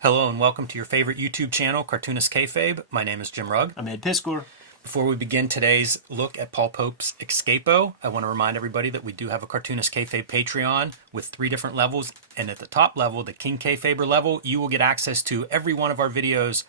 Hello and welcome to your favorite YouTube channel, Cartoonist Kayfabe. My name is Jim Rugg. I'm Ed Piscor. Before we begin today's look at Paul Pope's Escapo, I want to remind everybody that we do have a Cartoonist Kayfabe Patreon with 3 different levels, and at the top level, the King Kayfaber level, you will get access to every one of our videos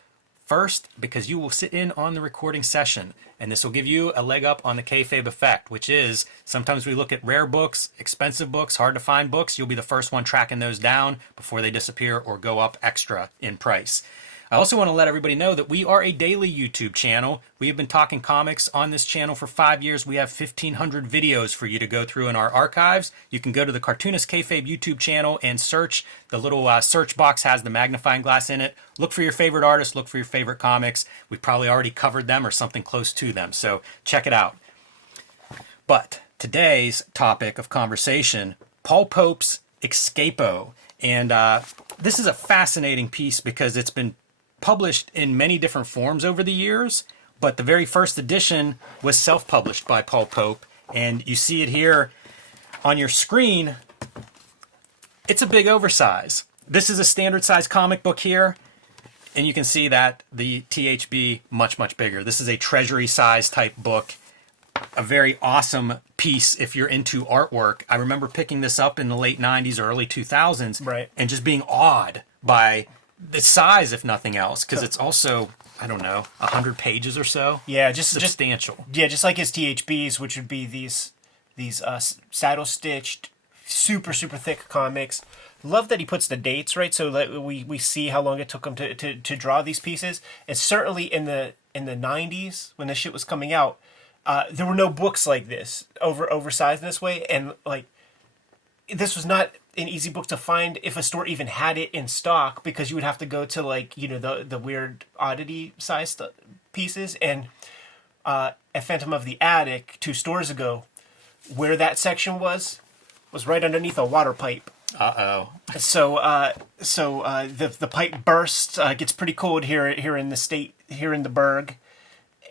first because you will sit in on the recording session, and this will give you a leg up on the kayfabe effect, which is sometimes we look at rare books, expensive books, hard to find books. You'll be the first one tracking those down before they disappear or go up extra in price. I also want to let everybody know that we are a daily YouTube channel. We have been talking comics on this channel for 5 years. We have 1,500 videos for you to go through in our archives. You can go to the Cartoonist Kayfabe YouTube channel and search. The little search box has the magnifying glass in it. Look for your favorite artists. Look for your favorite comics. We've probably already covered them or something close to them, so check it out. But today's topic of conversation, Paul Pope's Escapo. And this is a fascinating piece because it's been published in many different forms over the years, but the very first edition was self-published by Paul Pope, and you see it here on your screen. It's a big oversize. This is a standard size comic book here, and you can see that the THB much bigger. This is a treasury size type book, a very awesome piece if you're into artwork. I remember picking this up in the late 90s or early 2000s, Right. and just being awed by the size, if nothing else, because it's also, I don't know, 100 pages or so. Yeah, just Substantial. just like his THBs, which would be these saddle stitched, super thick comics. Love that he puts the dates right, so that we see how long it took him to draw these pieces. And certainly in the 90s when this shit was coming out, there were no books like this oversized in this way, and like this was not an easy book to find if a store even had it in stock, because you would have to go to the weird oddity sized pieces. And at Phantom of the Attic 2 stores ago, where that section was right underneath a water pipe. So the pipe bursts, gets pretty cold here in the state, here in the burg,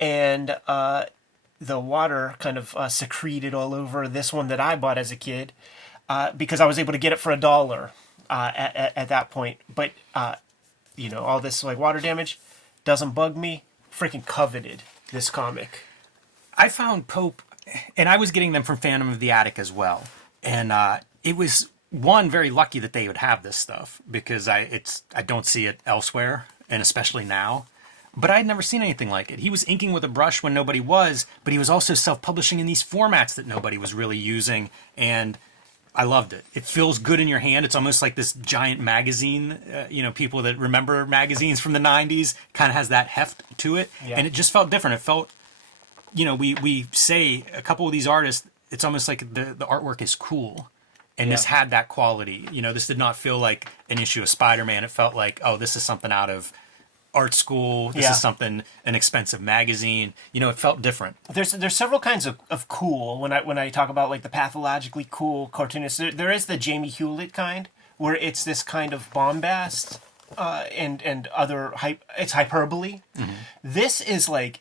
and the water kind of secreted all over this one that I bought as a kid. Because I was able to get it for $1 at that point. But, all this like water damage doesn't bug me. Freaking coveted this comic. I found Pope, and I was getting them from Phantom of the Attic as well. And it was, one, very lucky that they would have this stuff, because I don't see it elsewhere, and especially now. But I had never seen anything like it. He was inking with a brush when nobody was, but he was also self-publishing in these formats that nobody was really using, and I loved it. It feels good in your hand. It's almost like this giant magazine. People that remember magazines from the 90s, kind of has that heft to it. Yeah. And it just felt different. It felt, we say a couple of these artists, it's almost like the artwork is cool. And this had that quality. This did not feel like an issue of Spider-Man. It felt like, oh, this is something out of art school. This is something, an expensive magazine. It felt different. There's several kinds of cool. When I talk about like the pathologically cool cartoonist, there is the Jamie Hewlett kind, where it's this kind of bombast and other it's hyperbole. Mm-hmm. This is like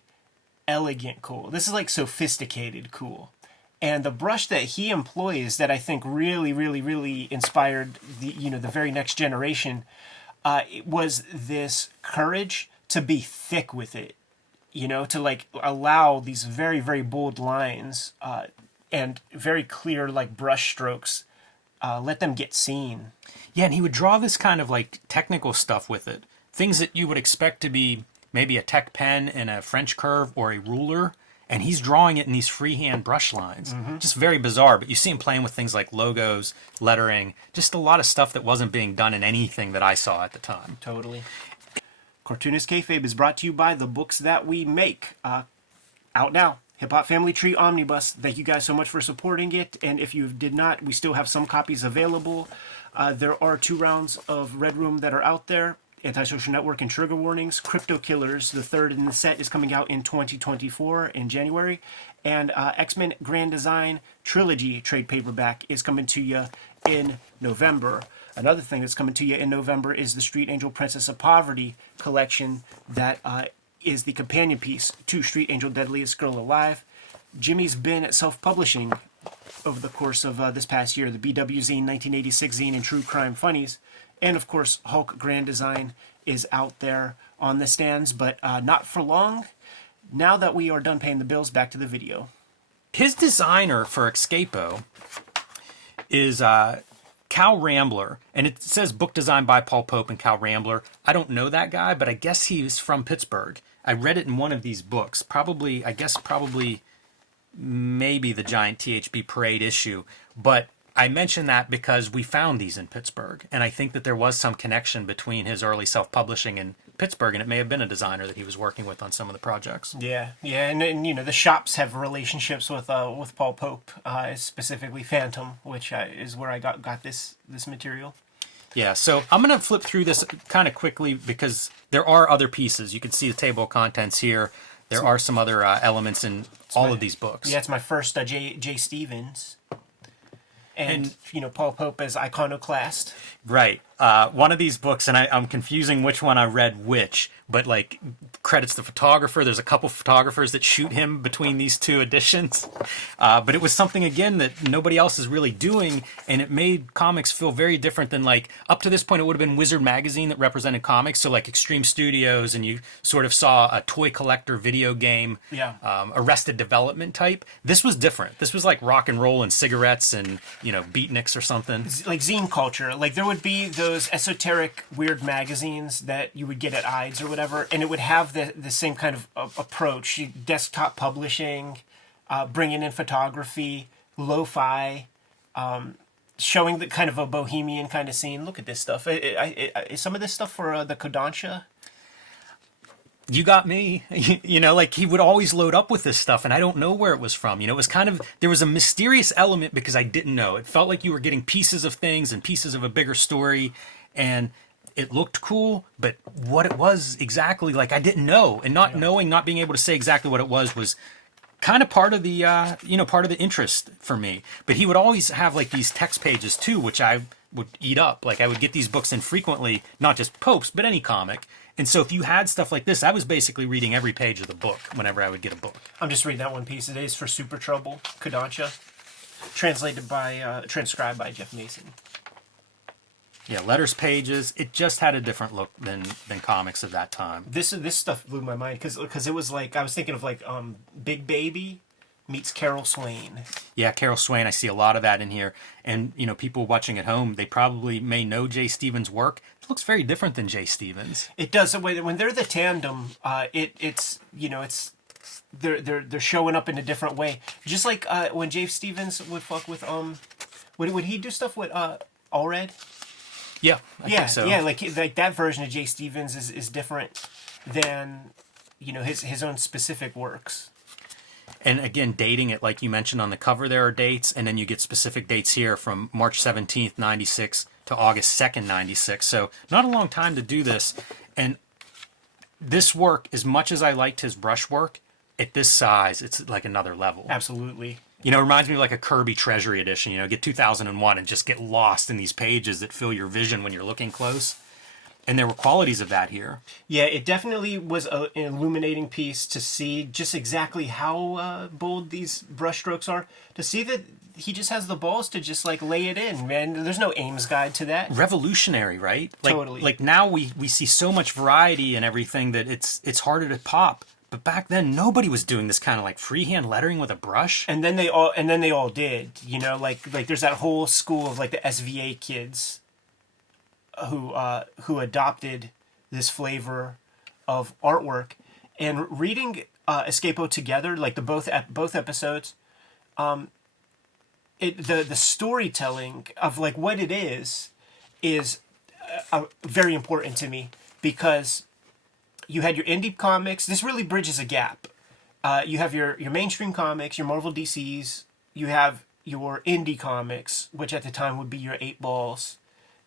elegant cool. This is like sophisticated cool. And the brush that he employs, that I think really inspired the very next generation, it was this courage to be thick with it, to like allow these very bold lines and very clear like brush strokes, let them get seen. Yeah, and he would draw this kind of like technical stuff with it. Things that you would expect to be maybe a tech pen and a French curve or a ruler, and he's drawing it in these freehand brush lines. Mm-hmm. Just very bizarre, but you see him playing with things like logos, lettering, just a lot of stuff that wasn't being done in anything that I saw at the time. Totally. Cartoonist Kayfabe is brought to you by The Books That We Make. Out now. Hip Hop Family Tree Omnibus. Thank you guys so much for supporting it. And if you did not, we still have some copies available. There are 2 rounds of Red Room that are out there. Antisocial Network and Trigger Warnings. Crypto Killers, the 3rd in the set, is coming out in 2024 in January. And X-Men Grand Design Trilogy trade paperback is coming to you in November. Another thing that's coming to you in November is the Street Angel Princess of Poverty collection that is the companion piece to Street Angel Deadliest Girl Alive. Jimmy's been self-publishing over the course of this past year, the BW Zine 1986 zine and True Crime Funnies. And of course, Hulk Grand Design is out there on the stands, but not for long. Now that we are done paying the bills, back to the video. His designer for Escapo is Cal Rambler, and it says book design by Paul Pope and Cal Rambler. I don't know that guy, but I guess he's from Pittsburgh. I read it in one of these books, probably maybe the Giant THB Parade issue, but I mention that because we found these in Pittsburgh, and I think that there was some connection between his early self-publishing and Pittsburgh, and it may have been a designer that he was working with on some of the projects. Yeah, and you know the shops have relationships with Paul Pope, specifically Phantom, which is where I got this material. Yeah, so I'm going to flip through this kind of quickly because there are other pieces. You can see the table of contents here. There are some other elements in all of these books. Yeah, it's my first J. Stevens. And, you know, Paul Pope as Iconoclast. Right. One of these books, and I'm confusing which one I read which, but like credits the photographer. There's a couple photographers that shoot him between these two editions. But it was something, again, that nobody else is really doing, and it made comics feel very different than, like, up to this point, it would have been Wizard Magazine that represented comics, so like Extreme Studios, and you sort of saw a toy collector video game, Arrested Development type. This was different. This was like rock and roll and cigarettes and, you know, beatniks or something. Like zine culture. Like there would be those esoteric weird magazines that you would get at Ides or whatever, and it would have the same kind of approach. Desktop publishing, bringing in photography, lo-fi, showing the kind of a bohemian kind of scene. Look at this stuff. Is some of this stuff for the Kodansha? You got me. You know, like he would always load up with this stuff, and I don't know where it was from. You know, it was kind of, there was a mysterious element because I didn't know. It felt like you were getting pieces of things and pieces of a bigger story, and it looked cool, but what it was exactly, like, I didn't know. And not knowing, not being able to say exactly what it was kind of part of the, part of the interest for me. But he would always have, like, these text pages, too, which I would eat up. Like, I would get these books in frequently, not just Pope's, but any comic. And so if you had stuff like this, I was basically reading every page of the book whenever I would get a book. I'm just reading that one piece. It is for Super Trouble, Kodansha, transcribed by Jeff Mason. Yeah, letters pages. It just had a different look than comics of that time. This stuff blew my mind because it was like, I was thinking of like Big Baby meets Carol Swain. Yeah, Carol Swain. I see a lot of that in here. And, you know, people watching at home, they probably may know Jay Stevens' work. It looks very different than Jay Stevens. It does. So when they're the tandem, it's they're showing up in a different way. Just like when Jay Stevens would fuck with would he do stuff with Allred? Yeah, I think so. Yeah, like that version of Jay Stevens is different than, you know, his own specific works. And again, dating it, like you mentioned on the cover, there are dates, and then you get specific dates here from March 17th, 96 to August 2nd, 96. So not a long time to do this. And this work, as much as I liked his brush work, at this size, it's like another level. Absolutely. You know, it reminds me of like a Kirby Treasury Edition, you know, get 2001 and just get lost in these pages that fill your vision when you're looking close. And there were qualities of that here. Yeah, it definitely was an illuminating piece to see just exactly how bold these brushstrokes are. To see that he just has the balls to just like lay it in, man. There's no Ames guide to that. Revolutionary, right? Like, totally. Like now we see so much variety and everything that it's harder to pop. But back then, nobody was doing this kind of like freehand lettering with a brush. And then they all did. You know, like there's that whole school of like the SVA kids who adopted this flavor of artwork. And reading Escapo together, like both episodes, the storytelling of like what it is very important to me, because you had your indie comics. This really bridges a gap. You have your mainstream comics, your Marvel DCs. You have your indie comics, which at the time would be your 8 Balls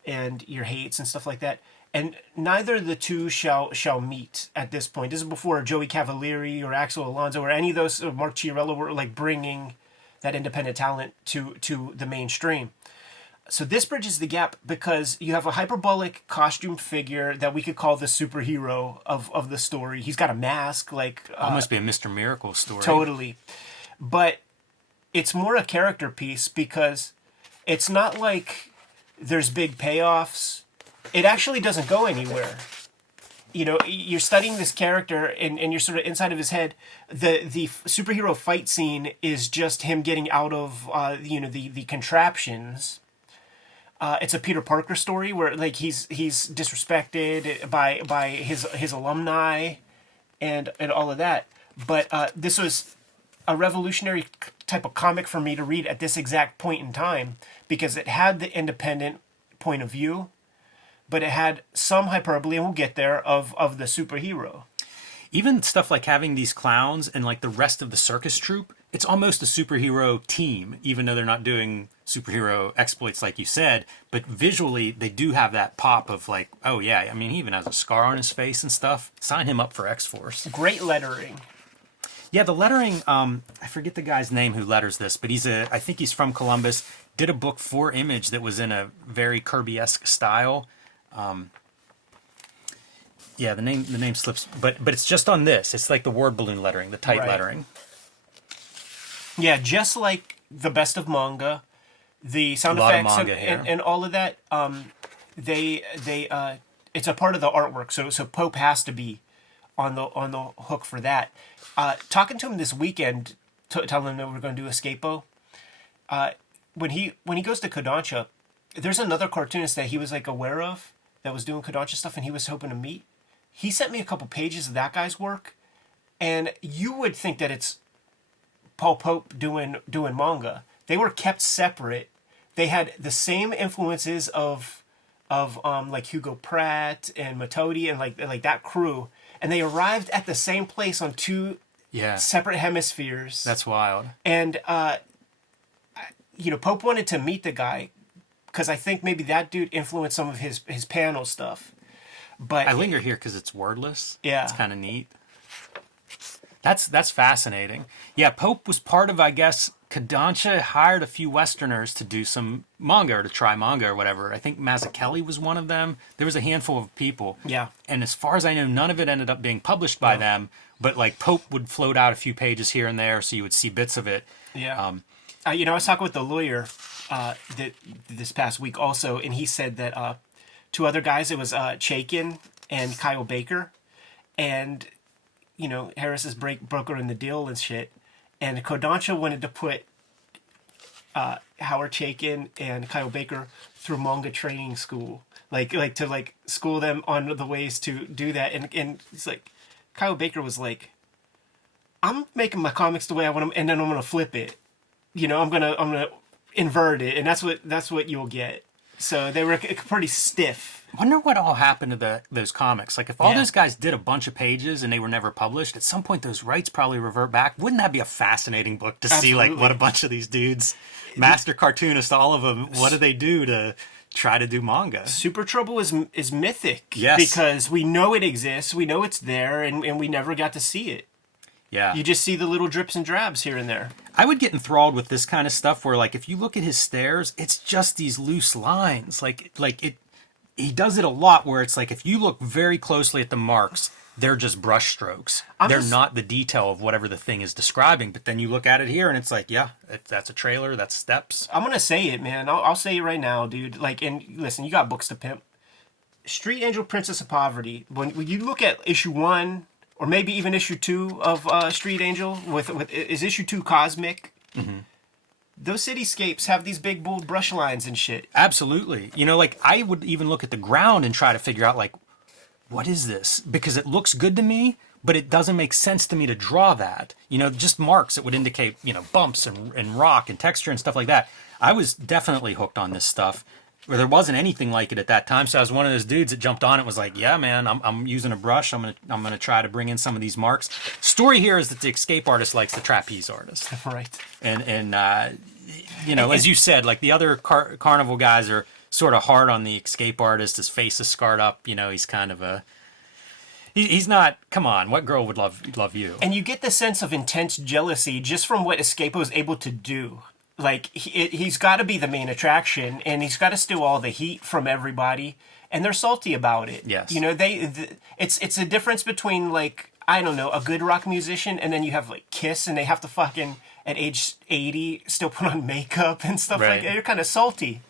and your Hates and stuff like that. And neither of the two shall meet at this point. This is before Joey Cavalieri or Axel Alonso or any of those, or Mark Chiarello, were like bringing that independent talent to the mainstream. So this bridges the gap because you have a hyperbolic costume figure that we could call the superhero of the story. He's got a mask, like almost be a Mr. Miracle story. Totally. But it's more a character piece because it's not like there's big payoffs it actually doesn't go anywhere. You know, you're studying this character and you're sort of inside of his head. The superhero fight scene is just him getting out of the contraptions. It's a Peter Parker story where like he's disrespected by his alumni and all of that. But this was a revolutionary type of comic for me to read at this exact point in time because it had the independent point of view, but it had some hyperbole, and we'll get there, of the superhero. Even stuff like having these clowns and like the rest of the circus troupe, it's almost a superhero team, even though they're not doing superhero exploits like you said. But visually, they do have that pop of like, oh yeah, I mean, he even has a scar on his face and stuff. Sign him up for X-Force. Great lettering. Yeah, the lettering, I forget the guy's name who letters this, but I think he's from Columbus, did a book for Image that was in a very Kirby-esque style. Yeah, the name slips, but it's just on this. It's like the word balloon lettering, the tight lettering. Yeah, just like the best of manga, the sound effects and all of that. It's a part of the artwork, so Pope has to be on the hook for that. Talking to him this weekend, telling him that we're going to do Escapo. When he goes to Kodansha, there's another cartoonist that he was like aware of that was doing Kodansha stuff, and he was hoping to meet. He sent me a couple pages of that guy's work, and you would think that it's Paul Pope doing manga. They were kept separate. They had the same influences of like Hugo Pratt and Matodi and like that crew, and they arrived at the same place on two separate hemispheres. That's wild. And Pope wanted to meet the guy because I think maybe that dude influenced some of his panel stuff. But I linger here because it's wordless. Yeah, it's kind of neat. That's fascinating. Yeah, Pope was part of, I guess, Kodansha hired a few Westerners to do some manga or to try manga or whatever. I think Mazzucchelli was one of them. There was a handful of people. Yeah. And as far as I know, none of it ended up being published by them. But like Pope would float out a few pages here and there, so you would see bits of it. Yeah. I was talking with the lawyer this past week also, and he said that two other guys, it was Chaikin and Kyle Baker, and Harris is broker in the deal and shit. And Kodansha wanted to put Howard Chaikin and Kyle Baker through manga training school, like to school them on the ways to do that. And it's like Kyle Baker was like, "I'm making my comics the way I want them, and then I'm gonna flip it. I'm gonna invert it, and that's what you'll get." So they were pretty stiff. Wonder what all happened to those comics. Like, if all those guys did a bunch of pages and they were never published, at some point those rights probably revert back. Wouldn't that be a fascinating book to see, like, what a bunch of these dudes, master cartoonists, all of them, what do they do to try to do manga? Super Trouble is mythic. Yes. Because we know it exists, we know it's there, and we never got to see it. Yeah. You just see the little drips and drabs here and there. I would get enthralled with this kind of stuff where, like, if you look at his stares, it's just these loose lines. He does it a lot where it's like if you look very closely at the marks, they're just brush strokes. They're not the detail of whatever the thing is describing. But then you look at it here and it's like, yeah, that's a trailer, that's steps. I'm going to say it, man. I'll say it right now, dude. Like, and listen, you got books to pimp. Street Angel, Princess of Poverty. When you look at issue 1, or maybe even issue 2 of Street Angel, is issue 2 Cosmic? Mm-hmm. Those cityscapes have these big, bold brush lines and shit. Absolutely. Like, I would even look at the ground and try to figure out, like, what is this? Because it looks good to me, but it doesn't make sense to me to draw that. Just marks that would indicate, bumps and rock and texture and stuff like that. I was definitely hooked on this stuff. Where there wasn't anything like it at that time, so I was one of those dudes that jumped on it and was like, yeah, man, I'm using a brush. I'm gonna try to bring in some of these marks. Story here is that the escape artist likes the trapeze artist, right? And as you said, like the other carnival guys are sort of hard on the escape artist. His face is scarred up. He's kind of he's not. Come on, what girl would love you? And you get the sense of intense jealousy just from what Escapo is able to do. Like, he's got to be the main attraction, and he's got to steal all the heat from everybody, and they're salty about it. Yes. It's a difference between, like, I don't know, a good rock musician, and then you have, like, Kiss, and they have to fucking, at age 80, still put on makeup and stuff like that. You're kind of salty.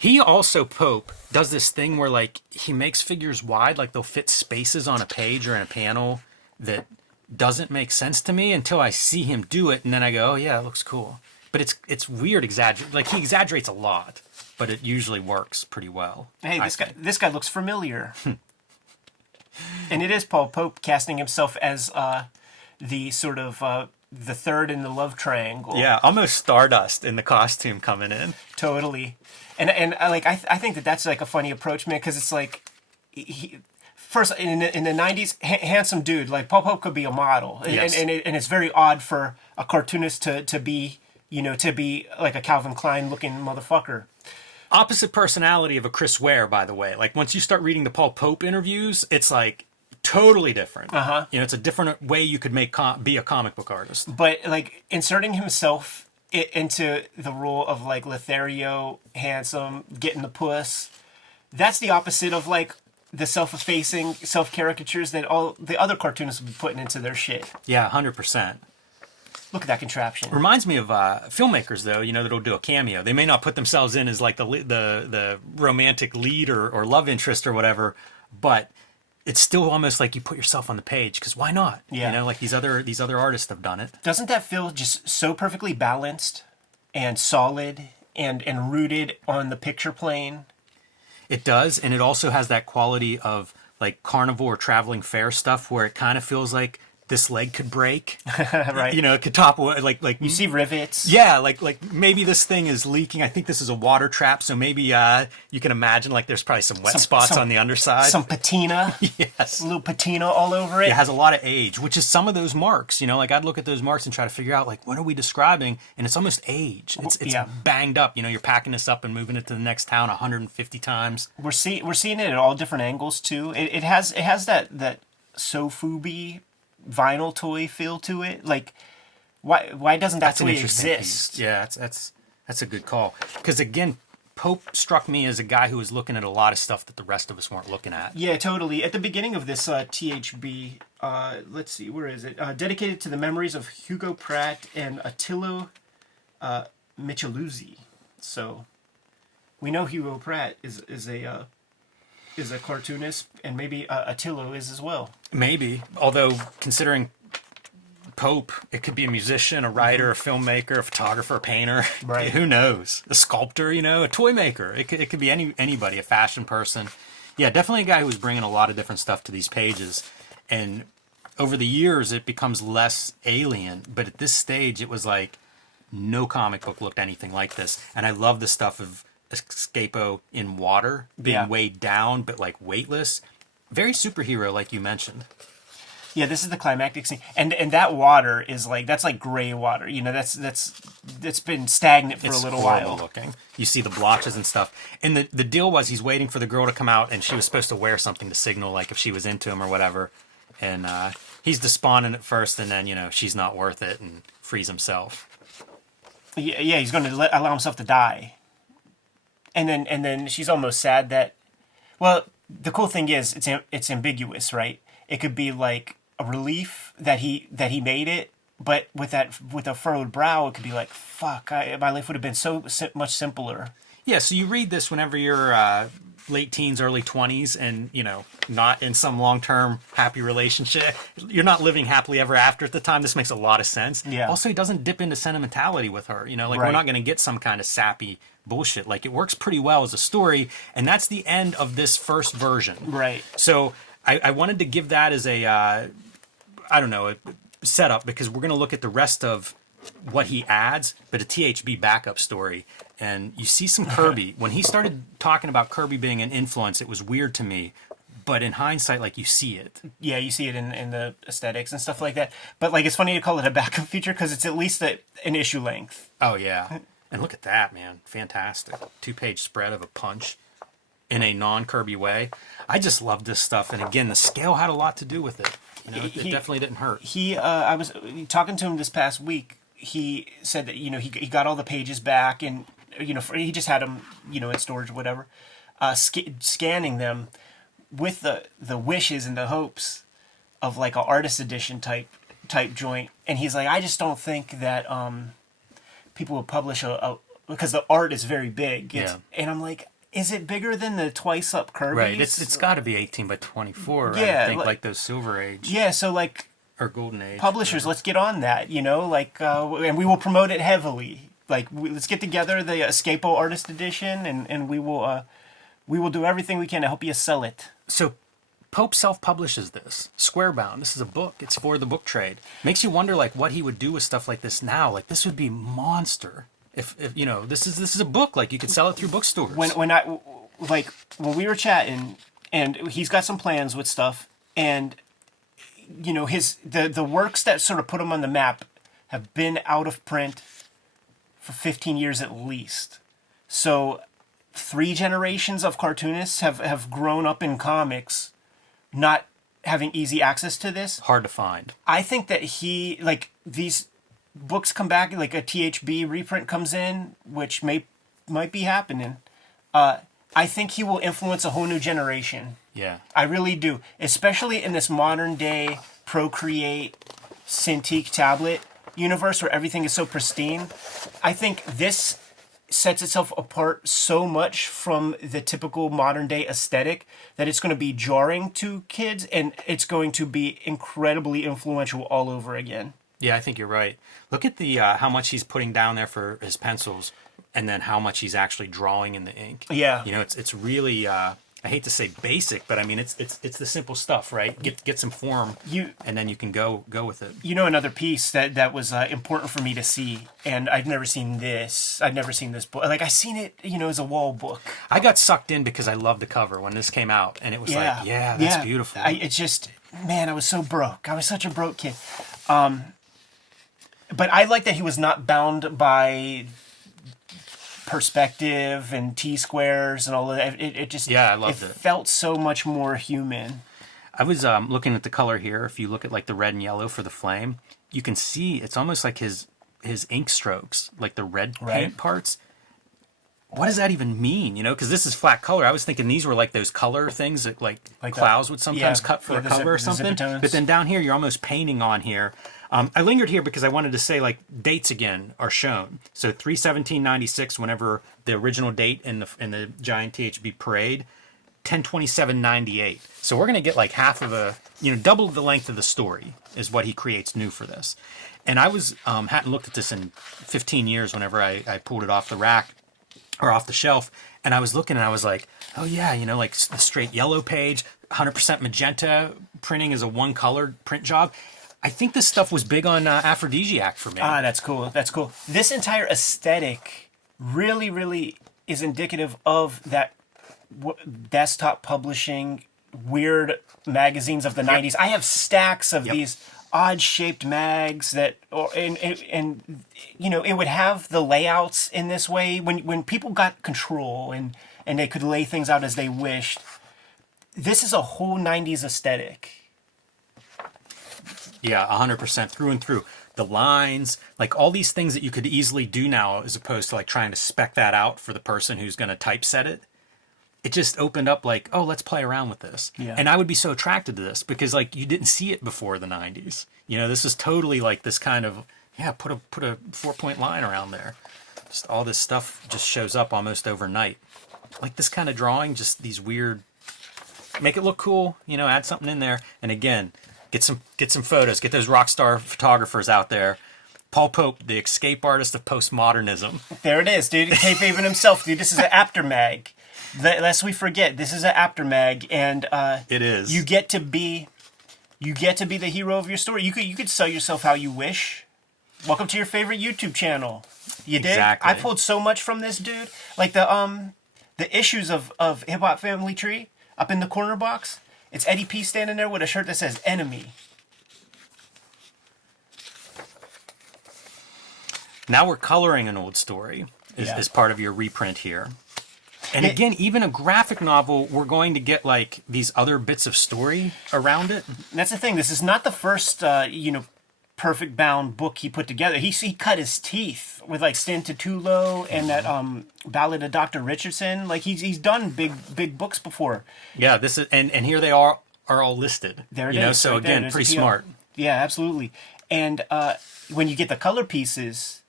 He also, Pope, does this thing where like he makes figures wide, like they'll fit spaces on a page or in a panel that doesn't make sense to me until I see him do it, and then I go, oh yeah, it looks cool. But it's weird like he exaggerates a lot, but it usually works pretty well. Hey, this guy looks familiar. And it is Paul Pope casting himself as the sort of the third in the love triangle. Yeah, almost Stardust in the costume coming in. Totally. And I think that's like a funny approach, man, because it's like first in the 90s, handsome dude like Paul Pope could be a model, Yes. and it's very odd for a cartoonist to be like a Calvin Klein looking motherfucker. Opposite personality of a Chris Ware, by the way. Like once you start reading the Paul Pope interviews, it's like totally different. It's a different way you could be a comic book artist. But like inserting himself into the role of like Lothario, handsome, getting the puss, that's the opposite of like the self-effacing self-caricatures that all the other cartoonists would be putting into their shit. Yeah, 100%. Look at that contraption. Reminds me of filmmakers, though, that'll do a cameo. They may not put themselves in as like the romantic lead or love interest or whatever, but it's still almost like you put yourself on the page, because why not? Yeah. Like these other artists have done it. Doesn't that feel just so perfectly balanced and solid and rooted on the picture plane? It does, and it also has that quality of like carnival or traveling fair stuff where it kind of feels like this leg could break. Right. It could topple, like You see rivets. yeah, like maybe this thing is leaking. I think this is a water trap, so maybe you can imagine like there's probably some wet spots on the underside. Some patina. Yes. A little patina all over it. It has a lot of age, which is some of those marks. Like I'd look at those marks and try to figure out like what are we describing, and it's almost age. It's Yeah. banged up. You're packing this up and moving it to the next town 150 times. We're seeing it at all different angles too. It has that Sofubi vinyl toy feel to it. Like why doesn't that toy exist? Piece. Yeah, that's a good call. Because again, Pope struck me as a guy who was looking at a lot of stuff that the rest of us weren't looking at. Yeah, totally. At the beginning of this THB, let's see, where is it? Dedicated to the memories of Hugo Pratt and Attilio Micheluzzi. So we know Hugo Pratt is a cartoonist, and maybe Attilio is as well. Maybe. Although, considering Pope, it could be a musician, a writer, a filmmaker, a photographer, a painter. Right. Who knows? A sculptor, a toy maker. It could be anybody, a fashion person. Yeah, definitely a guy who was bringing a lot of different stuff to these pages. And over the years, it becomes less alien. But at this stage, it was like no comic book looked anything like this. And I love the stuff of Escapo in water, being weighed down, but like weightless. Very superhero, like you mentioned. Yeah, this is the climactic scene, and that water is like that's like gray water. That's been stagnant for a little while. Looking. You see the blotches and stuff. And the deal was he's waiting for the girl to come out, and she was supposed to wear something to signal like if she was into him or whatever. And he's despondent at first, and then she's not worth it, and frees himself. Yeah, he's going to allow himself to die. And then she's almost sad that, well, the cool thing is it's ambiguous, right? It could be like a relief that he made it, but with a furrowed brow, it could be like, fuck, my life would have been so much simpler. Yeah, so you read this whenever you're late teens, early 20s, and not in some long-term happy relationship. You're not living happily ever after at the time. This makes a lot of sense. Yeah. Also, he doesn't dip into sentimentality with her. We're Right. not going to get some kind of sappy bullshit. Like, it works pretty well as a story, and that's the end of this first version. Right. So I wanted to give that as a setup, because we're going to look at the rest of what he adds, but a THB backup story. And you see some Kirby. When he started talking about Kirby being an influence, it was weird to me. But in hindsight, like, you see it. Yeah, you see it in the aesthetics and stuff like that. But like, it's funny to call it a backup feature because it's at least an issue length. Oh, yeah. And look at that, man. Fantastic. 2-page spread of a punch in a non-Kirby way. I just love this stuff. And again, the scale had a lot to do with it. It definitely didn't hurt. I was talking to him this past week. He said that, he got all the pages back, and, he just had them, in storage or whatever, scanning them with the wishes and the hopes of like an artist edition type joint. And he's like, I just don't think that people will publish because the art is very big. And I'm like, Is it bigger than the Twice Up Kirby's? Right. It's got to be 18 by 24. Right? Yeah, I think like those Silver Age. Yeah, so like or Golden Age. Publishers, let's get on that. And we will promote it heavily. Like let's get together the Escapo Artist Edition, and we will do everything we can to help you sell it. So Pope self-publishes this. Squarebound. This is a book. It's for the book trade. Makes you wonder like what he would do with stuff like this now. Like this would be monster. If this is a book, like you could sell it through bookstores. When we were chatting, and he's got some plans with stuff, and the works that sort of put him on the map have been out of print for 15 years at least. So 3 generations of cartoonists have grown up in comics, not having easy access to this. Hard to find. I think that these books come back, like a THB reprint comes in, which might be happening. I think he will influence a whole new generation. Yeah. I really do. Especially in this modern day Procreate Cintiq tablet universe where everything is so pristine. I think this sets itself apart so much from the typical modern day aesthetic that it's going to be jarring to kids, and it's going to be incredibly influential all over again. Yeah, I think you're right. Look at the how much he's putting down there for his pencils, and then how much he's actually drawing in the ink. Yeah, it's really I hate to say basic, but I mean it's the simple stuff, right? Get some form, and then you can go with it. Another piece that was important for me to see, and I'd never seen this. I'd never seen this book. Like I seen it, as a wall book. I got sucked in because I loved the cover when this came out, and it was that's beautiful. I was so broke. I was such a broke kid. But I like that he was not bound by perspective and T-squares and all of that. I loved it. It felt so much more human. I was looking at the color here. If you look at like the red and yellow for the flame, you can see it's almost like his ink strokes, like the red paint parts. What does that even mean? Because this is flat color. I was thinking these were like those color things that like Clowes would sometimes cut for a cover or something. But then down here, you're almost painting on here. I lingered here because I wanted to say like dates again are shown. So 3/17/96, whenever the original date in the Giant THB parade, 10/27/98. So we're gonna get like half of double the length of the story is what he creates new for this. And I was hadn't looked at this in 15 years. Whenever I pulled it off the rack or off the shelf, and I was looking and I was like, oh yeah, like the straight yellow page, 100% magenta printing is a one color print job. I think this stuff was big on Aphrodisiac for me. That's cool. That's cool. This entire aesthetic really, really is indicative of that desktop publishing, weird magazines of the 90s. I have stacks of these odd-shaped mags that, and it would have the layouts in this way. When people got control and they could lay things out as they wished, this is a whole 90s aesthetic. Yeah, 100% through and through. The lines, like all these things that you could easily do now as opposed to like trying to spec that out for the person who's going to typeset it. It just opened up like, oh, let's play around with this. Yeah. And I would be so attracted to this because like you didn't see it before the 90s. This is totally like this kind of, put a 4-point line around there. Just all this stuff just shows up almost overnight. Like this kind of drawing, just these weird, make it look cool, add something in there. And again, Get some photos. Get those rock star photographers out there. Paul Pope, the escape artist of postmodernism. There it is, dude. Kayfabe himself, dude. This is an aftermag. Lest we forget, this is an aftermag, and it is. You get to be the hero of your story. You could sell yourself how you wish. Welcome to your favorite YouTube channel. You did. Exactly. I pulled so much from this dude. Like the issues of Hip Hop Family Tree up in the corner box. It's Eddie P standing there with a shirt that says enemy. Now we're coloring an old story as part of your reprint here. And again, even a graphic novel, we're going to get like these other bits of story around it. That's the thing. This is not the first, perfect bound book he put together. He cut his teeth with like Stan Tutulo and that Ballad of Dr. Richardson. Like he's done big books before. Yeah, this is and here they are all listed. There it is. So right again, pretty smart. Yeah, absolutely. And when you get the color pieces,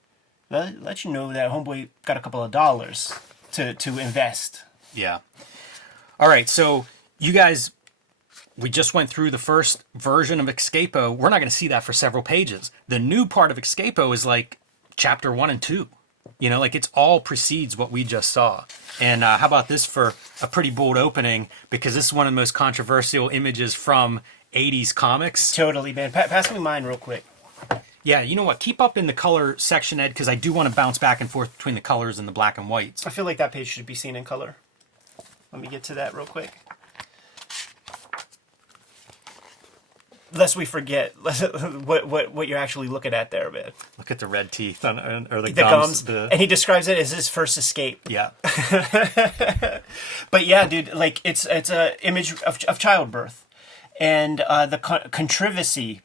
let you know that homeboy got a couple of dollars to invest. Yeah. All right, so you guys, we just went through the first version of Escapo. We're not going to see that for several pages. The new part of Escapo is like chapter 1 and 2. You know, like it's all precedes what we just saw. And how about this for a pretty bold opening? Because this is one of the most controversial images from 80s comics. Totally, man. Pass me mine real quick. Yeah, you know what? Keep up in the color section, Ed, because I do want to bounce back and forth between the colors and the black and whites. I feel like that page should be seen in color. Let me get to that real quick. Lest we forget what you're actually looking at there, man. Look at the red teeth or the gums. gums. And he describes it as his first escape. Yeah. But yeah, dude, like it's a image of childbirth, and the controversy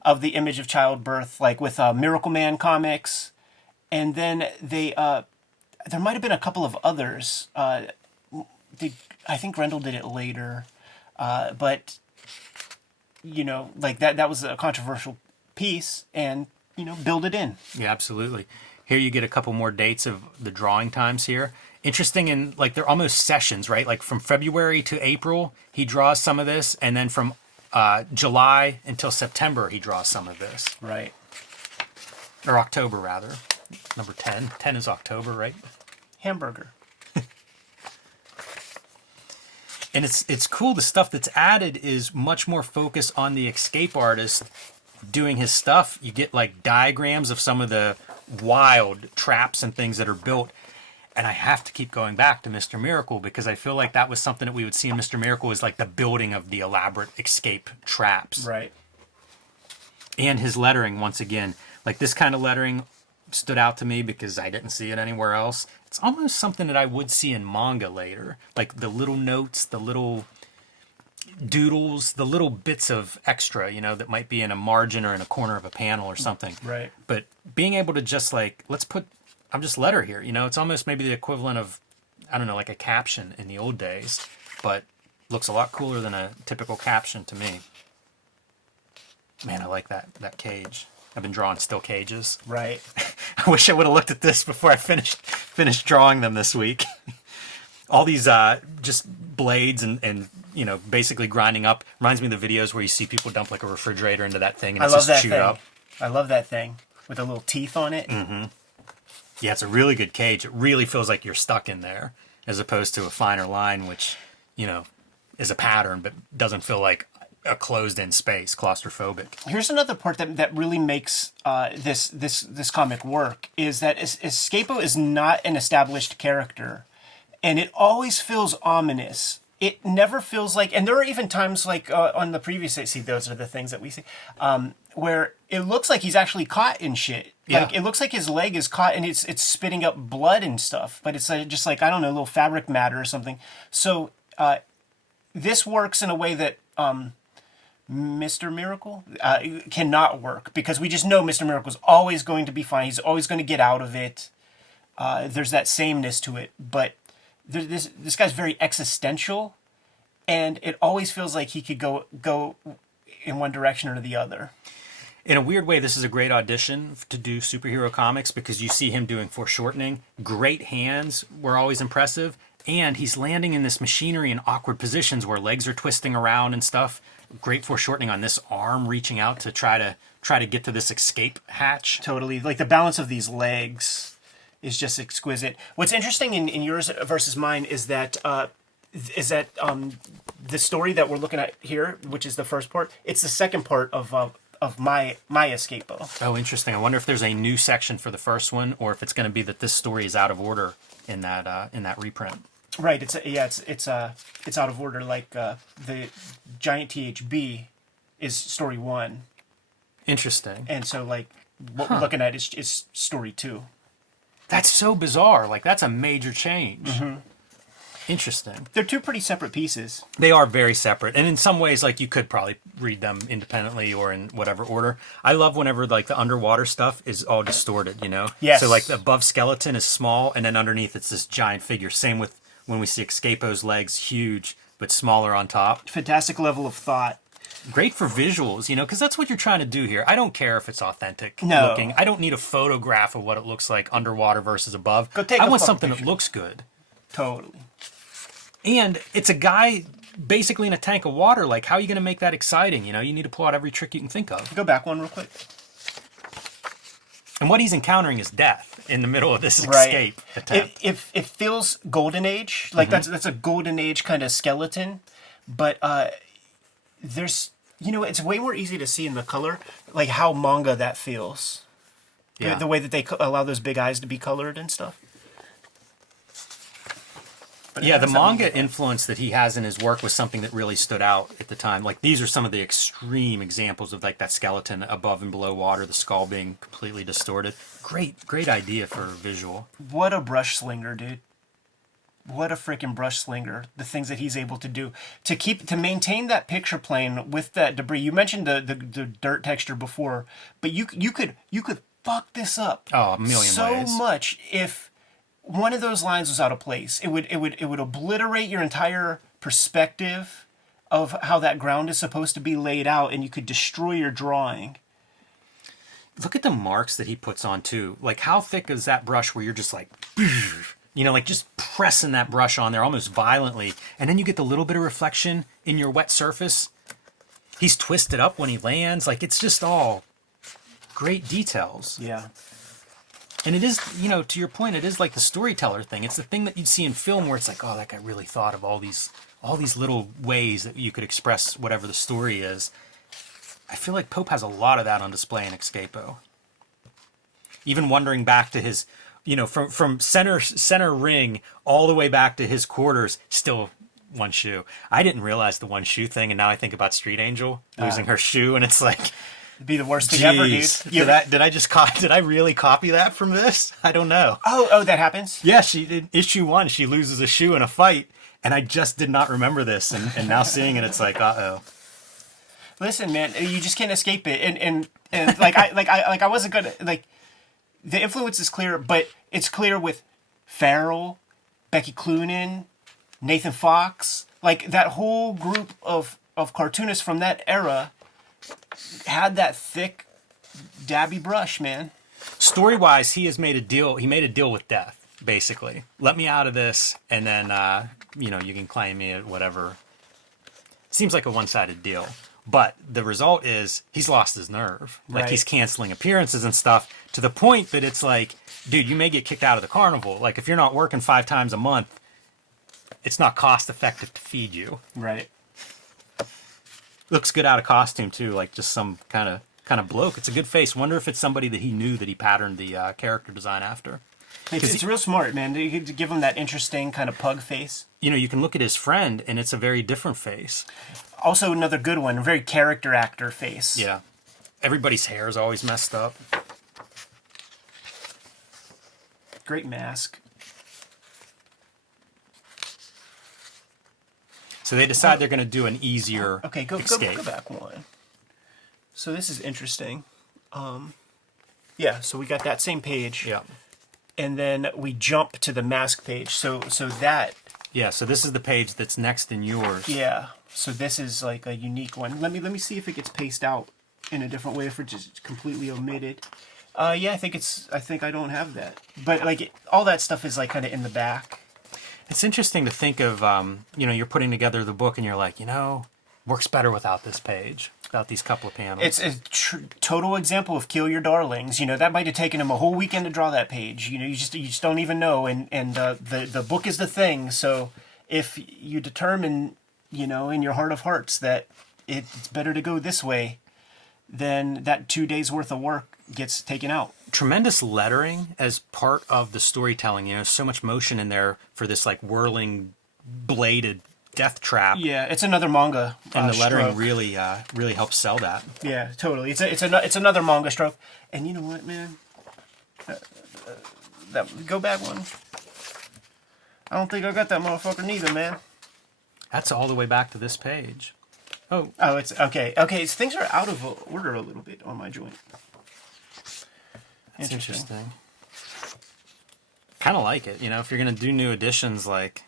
of the image of childbirth, like with Miracle Man comics, and then they there might have been a couple of others. I think Grendel did it later, but you know, like that was a controversial piece, and you know, build it in. Yeah, absolutely. Here you get a couple more dates of the drawing times here. Interesting, in like they're almost sessions, right? Like from February to April, he draws some of this, and then from July until September, he draws some of this. Right. Or October, rather. Number 10. 10 is October, right? Hamburger. And it's cool. The stuff that's added is much more focused on the escape artist doing his stuff. You get like diagrams of some of the wild traps and things that are built. And I have to keep going back to Mr. Miracle because I feel like that was something that we would see in Mr. Miracle is like the building of the elaborate escape traps. Right. And his lettering, once again, like this kind of lettering stood out to me because I didn't see it anywhere else. It's almost something that I would see in manga later. Like the little notes, the little doodles, the little bits of extra, you know, that might be in a margin or in a corner of a panel or something. Right. But being able to just like, I'm just letter here, you know, it's almost maybe the equivalent of, I don't know, like a caption in the old days, but looks a lot cooler than a typical caption to me. Man, I like that cage. I've been drawing still cages. Right. I wish I would have looked at this before I finished drawing them this week. All these just blades and you know, basically grinding up. Reminds me of the videos where you see people dump like a refrigerator into that thing and it's just chewed up. I love that thing with the little teeth on it. Mm-hmm. Yeah, it's a really good cage. It really feels like you're stuck in there as opposed to a finer line, which, you know, is a pattern but doesn't feel like a closed-in space, claustrophobic. Here's another part that really makes this comic work is that Escapo is not an established character, and it always feels ominous. It never feels like, and there are even times like on the previous, see, those are the things that we see, where it looks like he's actually caught in shit. Yeah. Like it looks like his leg is caught and it's spitting up blood and stuff, but it's just like, I don't know, a little fabric matter or something. So this works in a way that Mr. Miracle cannot work, because we just know Mr. Miracle is always going to be fine. He's always going to get out of it. There's that sameness to it, but this guy's very existential, and it always feels like he could go in one direction or the other. In a weird way, this is a great audition to do superhero comics because you see him doing foreshortening. Great hands were always impressive, and he's landing in this machinery in awkward positions where legs are twisting around and stuff. Great foreshortening on this arm reaching out to try to get to this escape hatch. Totally. Like the balance of these legs is just exquisite. What's interesting in yours versus mine is that the story that we're looking at here, which is the first part, it's the second part of my Escapo. Oh, interesting. I wonder if there's a new section for the first one, or if it's going to be that this story is out of order in that reprint. Right. It's out of order. Like the Giant THB is story 1. Interesting. And so like what we're looking at is story 2. That's so bizarre. Like that's a major change. Mm-hmm. Interesting. They're two pretty separate pieces. They are very separate. And in some ways, like you could probably read them independently or in whatever order. I love whenever like the underwater stuff is all distorted, you know? Yes. So like the above skeleton is small and then underneath it's this giant figure. Same with when we see Escapo's legs huge, but smaller on top. Fantastic level of thought. Great for visuals, you know, because that's what you're trying to do here. I don't care if it's authentic looking. I don't need a photograph of what it looks like underwater versus above. Go take I a want fucking something picture. that looks good. Totally. And it's a guy basically in a tank of water. Like, how are you going to make that exciting? You know, you need to pull out every trick you can think of. Go back one real quick. And what he's encountering is death in the middle of this escape attempt. It feels Golden Age. Like, that's a Golden Age kind of skeleton. But there's, you know, it's way more easy to see in the color, like how manga that feels. Yeah. The way that they allow those big eyes to be colored and stuff. But Yeah, the manga influence that he has in his work was something that really stood out at the time. Like, these are some of the extreme examples of, like, that skeleton above and below water, the skull being completely distorted. Great idea for visual. What a brush slinger, dude. What a freaking brush slinger. The things that he's able to do. To maintain that picture plane with that debris. You mentioned the dirt texture before, but you could fuck this up. Oh, a million so ways. much if one of those lines was out of place. It would obliterate your entire perspective of how that ground is supposed to be laid out, and you could destroy your drawing. Look at the marks that he puts on, too. Like, how thick is that brush where you're just like, you know, like just pressing that brush on there almost violently, and then you get the little bit of reflection in your wet surface. He's twisted up when he lands. Like, it's just all great details. Yeah. And it is, you know, to your point, it is like the storyteller thing. It's the thing that you'd see in film where it's like, oh, that guy really thought of all these little ways that you could express whatever the story is. I feel like Pope has a lot of that on display in Escapo. Even wandering back to his, you know, from center ring all the way back to his quarters, still one shoe. I didn't realize the one shoe thing, and now I think about Street Angel losing her shoe, and it's like, It'd be the worst thing ever, dude. Did I really copy that from this? I don't know. Oh, that happens? Yeah, in issue 1, she loses a shoe in a fight, and I just did not remember this, and now seeing it, it's like, uh-oh. Listen, man, you just can't escape it, and I wasn't gonna, like, the influence is clear, but it's clear with Farrell, Becky Cloonan, Nathan Fox, like that whole group of cartoonists from that era had that thick, dabby brush, man. Story-wise, he made a deal with death, basically. Let me out of this, and then, you know, you can claim me at whatever. Seems like a one-sided deal. But the result is he's lost his nerve. Like, Right. he's canceling appearances and stuff to the point that it's like, dude, you may get kicked out of the carnival. Like, if you're not working 5 times a month, it's not cost-effective to feed you. Right. Looks good out of costume, too, like just some kind of bloke. It's a good face. Wonder if it's somebody that he knew that he patterned the character design after. It's real smart, man. To give him that interesting kind of pug face. You know, you can look at his friend, and it's a very different face. Also, another good one, a very character actor face. Yeah. Everybody's hair is always messed up. Great mask. So they decide they're going to do an easier escape. Go back one. So this is interesting. Yeah, so we got that same page. Yeah. And then we jump to the mask page. So that... Yeah, so this is the page that's next in yours. Yeah. So this is like a unique one. Let me see if it gets paced out in a different way, if it's just completely omitted. Yeah, I think I don't have that. But like all that stuff is like kind of in the back. It's interesting to think of, you know, you're putting together the book and you're like, you know, works better without this page, without these couple of panels. It's a total example of Kill Your Darlings. You know, that might have taken him a whole weekend to draw that page. You know, you just don't even know. And the book is the thing. So if you determine, you know, in your heart of hearts that it's better to go this way, then that 2 days worth of work gets taken out. Tremendous lettering as part of the storytelling. You know, so much motion in there for this like whirling bladed death trap. Yeah, it's another manga. And the lettering stroke. really helps sell that. Yeah, totally. It's another manga stroke. And you know what, man? Go back one. I don't think I got that motherfucker neither, man. That's all the way back to this page. Oh, It's okay. Okay, so things are out of order a little bit on my joint. that's interesting. Kind of like it, you know, if you're going to do new editions, like,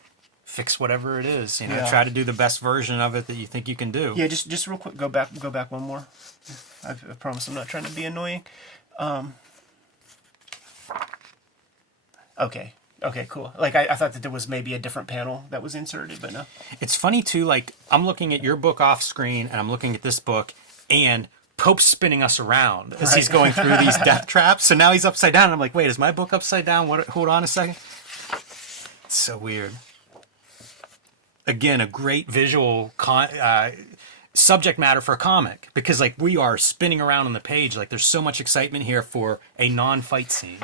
fix whatever it is, you know, Yeah. try to do the best version of it that you think you can do. Yeah, just real quick, go back one more. I promise I'm not trying to be annoying. Okay, Okay, cool. Like I thought that there was maybe a different panel that was inserted, but no. It's funny too, like I'm looking at your book off screen and I'm looking at this book and Pope's spinning us around as he's going through these death traps. So now he's upside down and I'm like, wait, is my book upside down? What? Hold on a second. It's so weird. Again, a great visual subject matter for a comic because like we are spinning around on the page. Like there's so much excitement here for a non-fight scene.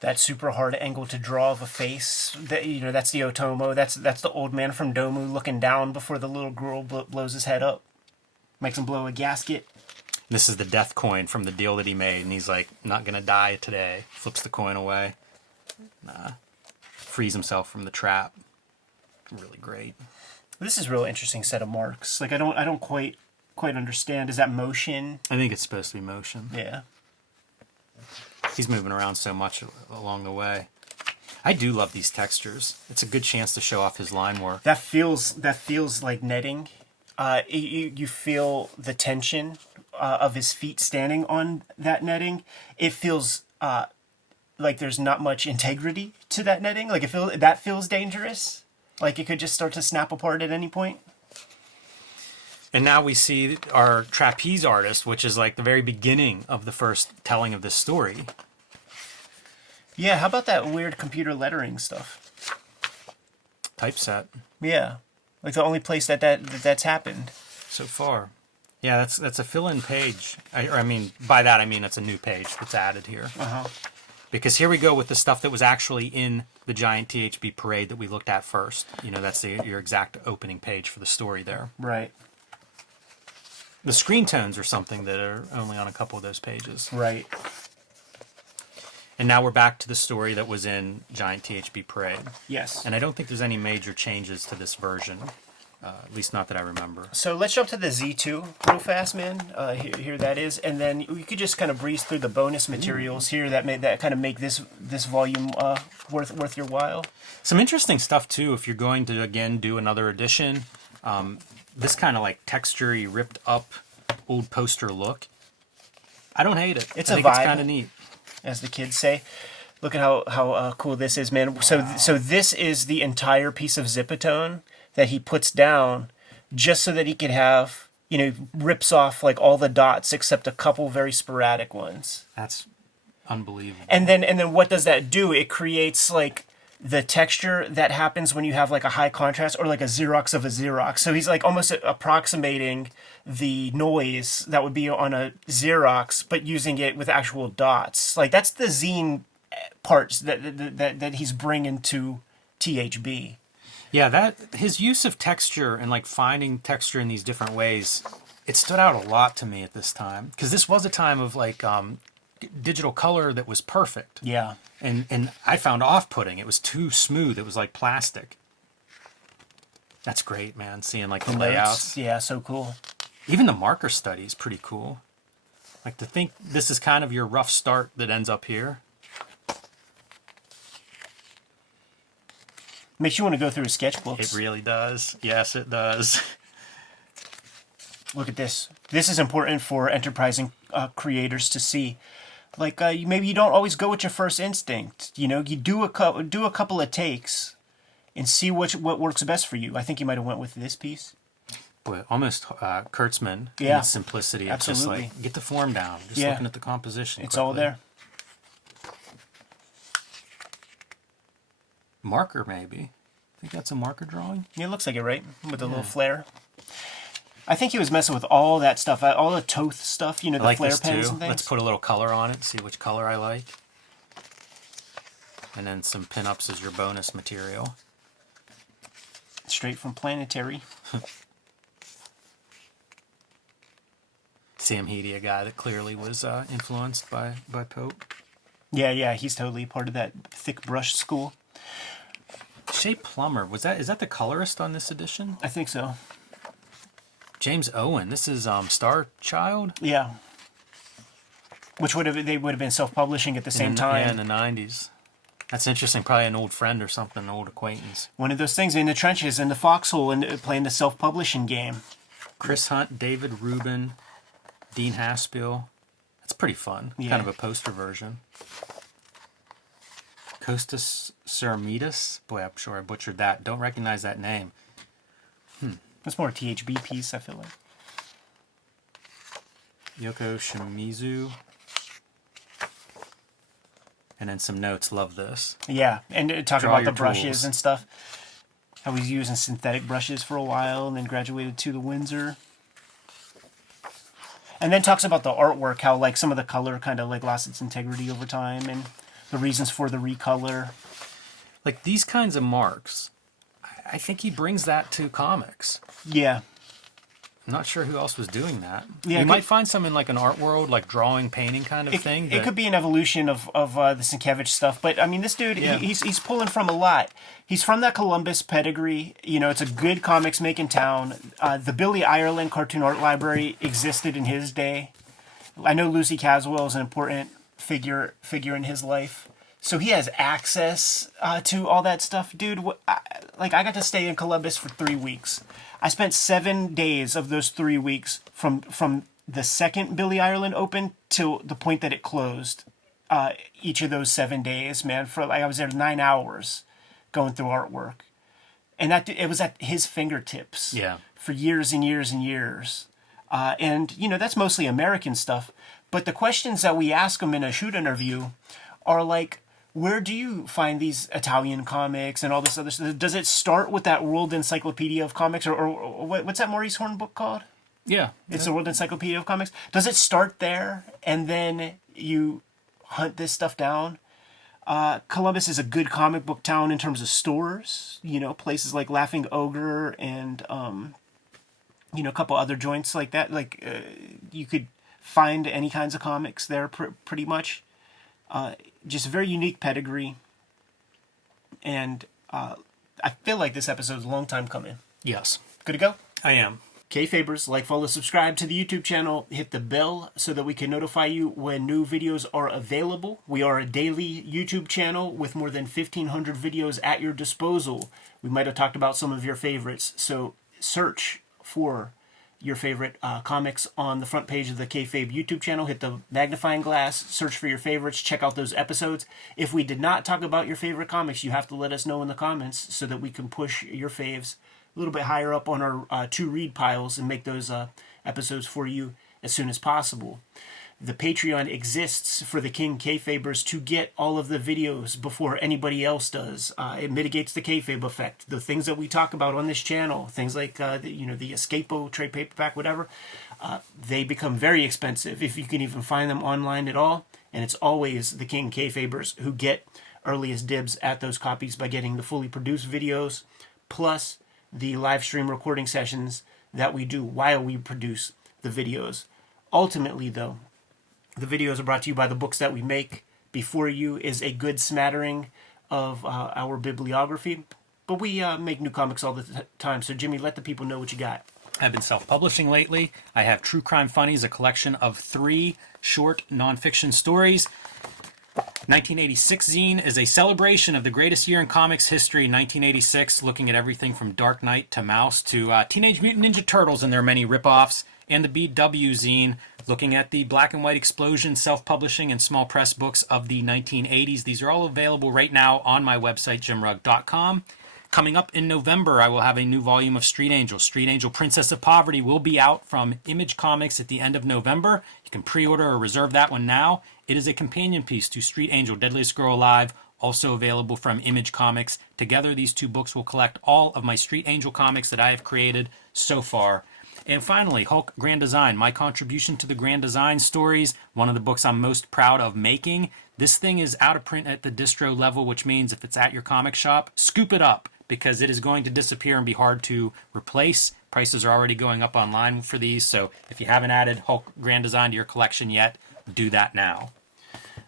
That super hard angle to draw of a face. That that's the Otomo. That's the old man from Domu looking down before the little girl blows his head up, makes him blow a gasket. This is the death coin from the deal that he made, and he's like, "Not gonna die today." Flips the coin away. Frees himself from the trap. Really great. This is a real interesting set of marks. Like I don't quite understand. Is that motion? I think it's supposed to be motion. Yeah. He's moving around so much along the way. I do love these textures. It's a good chance to show off his line work. That feels like netting. You feel the tension of his feet standing on that netting. It feels like there's not much integrity to that netting. Like that feels dangerous. Like it could just start to snap apart at any point. And now we see our trapeze artist, which is like the very beginning of the first telling of this story. Yeah, how about that weird computer lettering stuff? Typeset. Yeah, like the only place that's happened So far. Yeah, that's a fill-in page. I mean, by that I mean it's a new page that's added here. Uh-huh. Because here we go with the stuff that was actually in the giant THB parade that we looked at first. That's your exact opening page for the story there. Right. The screen tones are something that are only on a couple of those pages. Right. And now we're back to the story that was in Giant THB Parade. Yes. And I don't think there's any major changes to this version, at least not that I remember. So let's jump to the Z2 real fast, man. Here that is, and then we could just kind of breeze through the bonus materials here that kind of make this volume worth your while. Some interesting stuff too. If you're going to again do another edition, this kind of like texture-y, ripped up old poster look. I don't hate it. It's I a think vibe, it's kind of neat, as the kids say. Look at how cool this is, man. Wow. So this is the entire piece of Zipatone that he puts down just so that he could have, rips off like all the dots except a couple very sporadic ones. That's unbelievable. And then what does that do? It creates like the texture that happens when you have like a high contrast or like a Xerox of a Xerox. So he's like almost approximating the noise that would be on a Xerox, but using it with actual dots. Like that's the zine parts that he's bringing to THB. Yeah, that his use of texture and like finding texture in these different ways, it stood out a lot to me at this time because this was a time of like digital color that was perfect. Yeah. And I found off-putting. It was too smooth. It was like plastic. That's great, man. Seeing like the layouts. Yeah, so cool. Even the marker study is pretty cool. Like to think this is kind of your rough start that ends up here. Makes you want to go through his sketchbooks. It really does. Yes, it does. Look at this. This is important for enterprising creators to see. Like maybe you don't always go with your first instinct. You do a couple of takes and see what works best for you. I think you might have went with this piece. Boy, almost Kurtzman in its simplicity. It's just like, get the form down. Just looking at the composition. It's all there. Marker, maybe. I think that's a marker drawing. Yeah, it looks like it, right? With a little flare. I think he was messing with all that stuff, all the Toth stuff, the like flare this pens too. and things. Let's put a little color on it, see which color I like. And then some pinups as your bonus material. Straight from Planetary. Sam Heady, a guy that clearly was influenced by Pope. Yeah, he's totally part of that thick brush school. Shea Plummer, is that the colorist on this edition? I think so. James Owen, this is Star Child? Yeah. Which they would have been self-publishing at the same time. Yeah, in the 90s. That's interesting. Probably an old friend or something, an old acquaintance. One of those things in the trenches, in the foxhole, and playing the self-publishing game. Chris Hunt, David Rubin, Dean Haspiel. That's pretty fun. Yeah. Kind of a poster version. Costas Ceramidas. Boy, I'm sure I butchered that. Don't recognize that name. That's more a THB piece, I feel like. Yoko Shimizu. And then some notes. Love this. Yeah, and talking Draw about the your brushes tools. and stuff. I was using synthetic brushes for a while and then graduated to the Windsor. And then talks about the artwork, how like some of the color kind of like lost its integrity over time and the reasons for the recolor. Like these kinds of marks, I think he brings that to comics. Yeah. I'm not sure who else was doing that. Yeah, you might find some in like an art world, like drawing, painting kind of thing. It could be an evolution of the Sienkiewicz stuff, but I mean, this dude, Yeah. he's pulling from a lot. He's from that Columbus pedigree. You know, it's a good comics making town. The Billy Ireland Cartoon Art Library existed in his day. I know Lucy Caswell is an important figure in his life, so he has access to all that stuff, dude. I got to stay in Columbus for 3 weeks. I spent 7 days of those 3 weeks from the second Billy Ireland opened till the point that it closed. Each of those 7 days, man, for like I was there 9 hours going through artwork, and it was at his fingertips. Yeah. For years and years and years, and you know that's mostly American stuff. But the questions that we ask him in a shoot interview are like, where do you find these Italian comics and all this other stuff? Does it start with that World Encyclopedia of Comics, or what's that Maurice Horn book called? Yeah. It's the World Encyclopedia of Comics. Does it start there, and then you hunt this stuff down? Columbus is a good comic book town in terms of stores. You know, places like Laughing Ogre and you know, a couple other joints like that. Like you could find any kinds of comics there, pretty much. Just a very unique pedigree, and I feel like this episode is a long time coming. Yes. Good to go? I am. Kayfabers, like, follow, subscribe to the YouTube channel, hit the bell so that we can notify you when new videos are available. We are a daily YouTube channel with more than 1,500 videos at your disposal. We might have talked about some of your favorites, so search for your favorite comics on the front page of the Kayfabe YouTube channel. Hit the magnifying glass, search for your favorites, check out those episodes. If we did not talk about your favorite comics, you have to let us know in the comments so that we can push your faves a little bit higher up on our to-read piles and make those episodes for you as soon as possible. The Patreon exists for the King Kayfabers to get all of the videos before anybody else does. It mitigates the kayfabe effect. The things that we talk about on this channel, things like the Escapo trade paperback, whatever, they become very expensive if you can even find them online at all. And it's always the King Kayfabers who get earliest dibs at those copies by getting the fully produced videos, plus the live stream recording sessions that we do while we produce the videos. Ultimately, though, the videos are brought to you by the books that we make. Before you is a good smattering of our bibliography, but we make new comics all the time. So, Jimmy, let the people know what you got. I've been self-publishing lately. I have True Crime Funnies, a collection of 3 short nonfiction stories. 1986 zine is a celebration of the greatest year in comics history, 1986, looking at everything from Dark Knight to Mouse to Teenage Mutant Ninja Turtles and their many ripoffs, and the BW zine, looking at the black and white explosion, self-publishing, and small press books of the 1980s. These are all available right now on my website, jimrugg.com. Coming up in November, I will have a new volume of Street Angel. Street Angel Princess of Poverty will be out from Image Comics at the end of November. You can pre-order or reserve that one now. It is a companion piece to Street Angel, Deadliest Girl Alive, also available from Image Comics. Together, these 2 books will collect all of my Street Angel comics that I have created so far. And finally, Hulk Grand Design, my contribution to the Grand Design stories, one of the books I'm most proud of making. This thing is out of print at the distro level, which means if it's at your comic shop, scoop it up, because it is going to disappear and be hard to replace. Prices are already going up online for these, so if you haven't added Hulk Grand Design to your collection yet, do that now.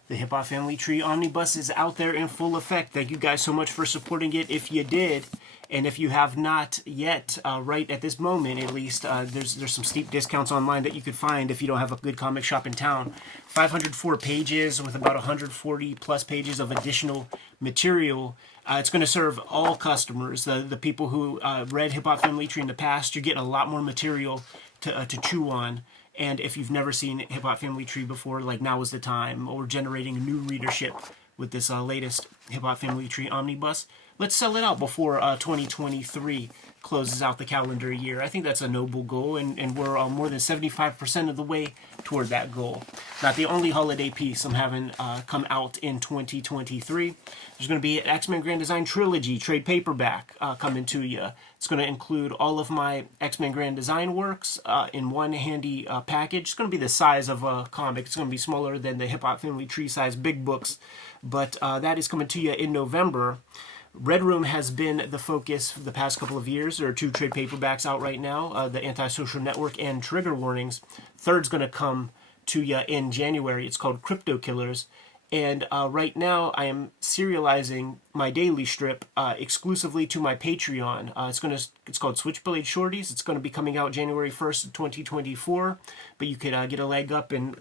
The Hip Hop Family Tree Omnibus is out there in full effect. Thank you guys so much for supporting it if you did. And if you have not yet, right at this moment at least, there's some steep discounts online that you could find if you don't have a good comic shop in town. 504 pages with about 140 plus pages of additional material. It's going to serve all customers, the people who read Hip Hop Family Tree in the past. You're getting a lot more material to chew on. And if you've never seen Hip Hop Family Tree before, like, now is the time, or generating a new readership with this latest Hip Hop Family Tree Omnibus. Let's sell it out before 2023 closes out the calendar year. I think that's a noble goal, and we're more than 75% of the way toward that goal. Not the only holiday piece I'm having come out in 2023. There's going to be an X-Men Grand Design Trilogy trade paperback coming to you. It's going to include all of my X-Men Grand Design works in one handy package. It's going to be the size of a comic. It's going to be smaller than the Hip Hop Family Tree size big books, but that is coming to you in November. Red Room has been the focus for the past couple of years. There are 2 trade paperbacks out right now, the Antisocial Network and Trigger Warnings. Third's going to come to you in January. It's called Crypto Killers. And right now I am serializing my daily strip exclusively to my Patreon. It's called Switchblade Shorties. It's going to be coming out January 1st, 2024. But you could get a leg up and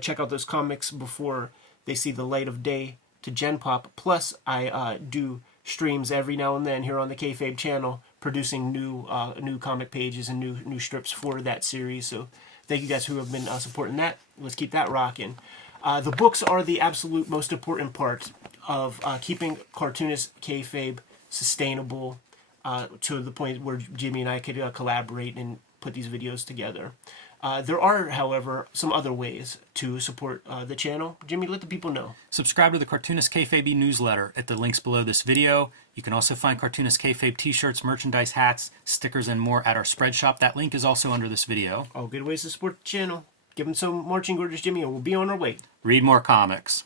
check out those comics before they see the light of day to Gen Pop. Plus, I do streams every now and then here on the Kayfabe channel, producing new comic pages and new strips for that series. So thank you guys who have been supporting that. Let's keep that rocking. The books are the absolute most important part of keeping Cartoonist Kayfabe sustainable to the point where Jimmy and I could collaborate and put these videos together. There are, however, some other ways to support the channel. Jimmy, let the people know. Subscribe to the Cartoonist Kayfabe newsletter at the links below this video. You can also find Cartoonist Kayfabe t-shirts, merchandise, hats, stickers, and more at our spread shop. That link is also under this video. All good ways to support the channel. Give them some marching orders, Jimmy, and we'll be on our way. Read more comics.